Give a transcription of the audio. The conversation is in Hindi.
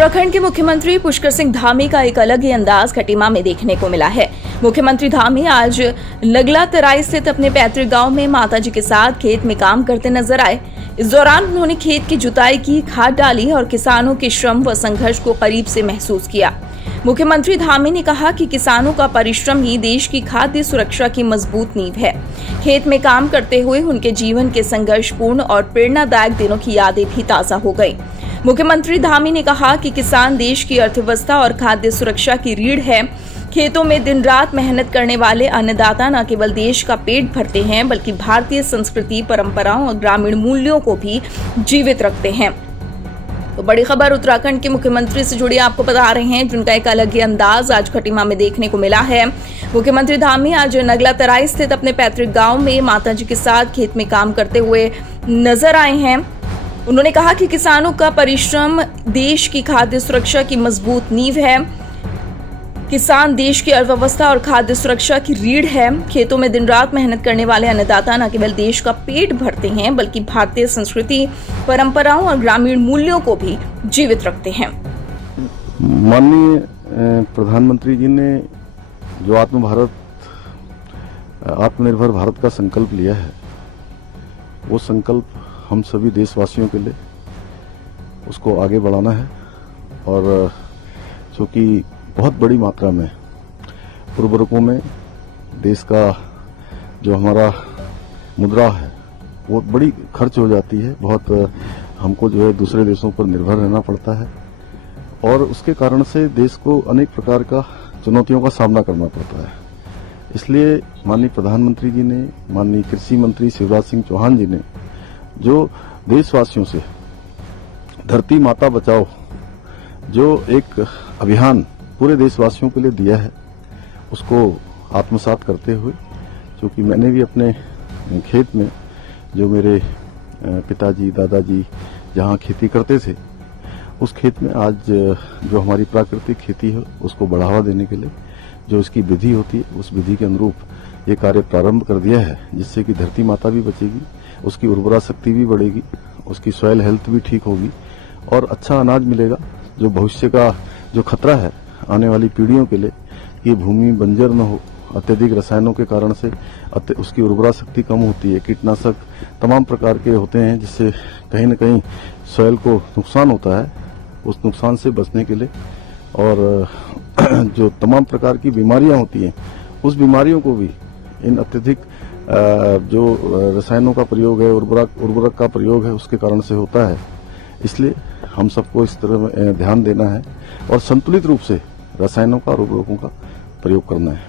उत्तराखंड के मुख्यमंत्री पुष्कर सिंह धामी का एक अलग ही अंदाज खटीमा में देखने को मिला है। मुख्यमंत्री धामी आज नगला तराई स्थित अपने पैतृक गांव में माताजी के साथ खेत में काम करते नजर आए। इस दौरान उन्होंने खेत की जुताई की, खाद डाली और किसानों के श्रम व संघर्ष को करीब से महसूस किया। मुख्यमंत्री धामी ने कहा कि किसानों का परिश्रम ही देश की खाद्य सुरक्षा की मजबूत नींव है। खेत में काम करते हुए उनके जीवन के संघर्षपूर्ण और प्रेरणादायक दिनों की यादें भी ताजा हो गई। मुख्यमंत्री धामी ने कहा कि किसान देश की अर्थव्यवस्था और खाद्य सुरक्षा की रीढ़ है। खेतों में दिन रात मेहनत करने वाले अन्नदाता न केवल देश का पेट भरते हैं, बल्कि भारतीय संस्कृति, परंपराओं और ग्रामीण मूल्यों को भी जीवित रखते हैं। तो बड़ी खबर उत्तराखंड के मुख्यमंत्री से जुड़ी आपको बता रहे हैं, जिनका एक अलग ही अंदाज आज खटीमा में देखने को मिला है। मुख्यमंत्री धामी आज नगला तराई स्थित अपने पैतृक गांव में माताजी के साथ खेत में काम करते हुए नजर आए हैं। उन्होंने कहा कि किसानों का परिश्रम देश की खाद्य सुरक्षा की मजबूत नींव है। किसान देश की अर्थव्यवस्था और खाद्य सुरक्षा की रीढ़ है। खेतों में दिन रात मेहनत करने वाले अन्नदाता न केवल देश का पेट भरते हैं, बल्कि भारतीय संस्कृति, परंपराओं और ग्रामीण मूल्यों को भी जीवित रखते हैं। माननीय प्रधानमंत्री जी ने जो आत्मनिर्भर भारत का संकल्प लिया है, वो संकल्प हम सभी देशवासियों के लिए उसको आगे बढ़ाना है। और चूंकि बहुत बड़ी मात्रा में उर्वरकों में देश का जो हमारा मुद्रा है वो बड़ी खर्च हो जाती है, बहुत हमको जो है दूसरे देशों पर निर्भर रहना पड़ता है और उसके कारण से देश को अनेक प्रकार का चुनौतियों का सामना करना पड़ता है। इसलिए माननीय प्रधानमंत्री जी ने, माननीय कृषि मंत्री शिवराज सिंह चौहान जी ने जो देशवासियों से धरती माता बचाओ जो एक अभियान पूरे देशवासियों के लिए दिया है, उसको आत्मसात करते हुए, क्योंकि मैंने भी अपने खेत में जो मेरे पिताजी दादाजी जहां खेती करते थे, उस खेत में आज जो हमारी प्राकृतिक खेती है उसको बढ़ावा देने के लिए जो इसकी विधि होती है, उस विधि के अनुरूप ये कार्य प्रारंभ कर दिया है, जिससे कि धरती माता भी बचेगी, उसकी उर्वरा शक्ति भी बढ़ेगी, उसकी सॉइल हेल्थ भी ठीक होगी और अच्छा अनाज मिलेगा। जो भविष्य का जो खतरा है आने वाली पीढ़ियों के लिए, ये भूमि बंजर न हो, अत्यधिक रसायनों के कारण से उसकी उर्वरा शक्ति कम होती है, कीटनाशक तमाम प्रकार के होते हैं, जिससे कहीं न कहीं सॉइल को नुकसान होता है। उस नुकसान से बचने के लिए और जो तमाम प्रकार की बीमारियां होती हैं, उस बीमारियों को भी इन अत्यधिक जो रसायनों का प्रयोग है, उर्वरक का प्रयोग है, उसके कारण से होता है। इसलिए हम सबको इस तरह ध्यान देना है और संतुलित रूप से रसायनों का और उर्वरकों का प्रयोग करना है।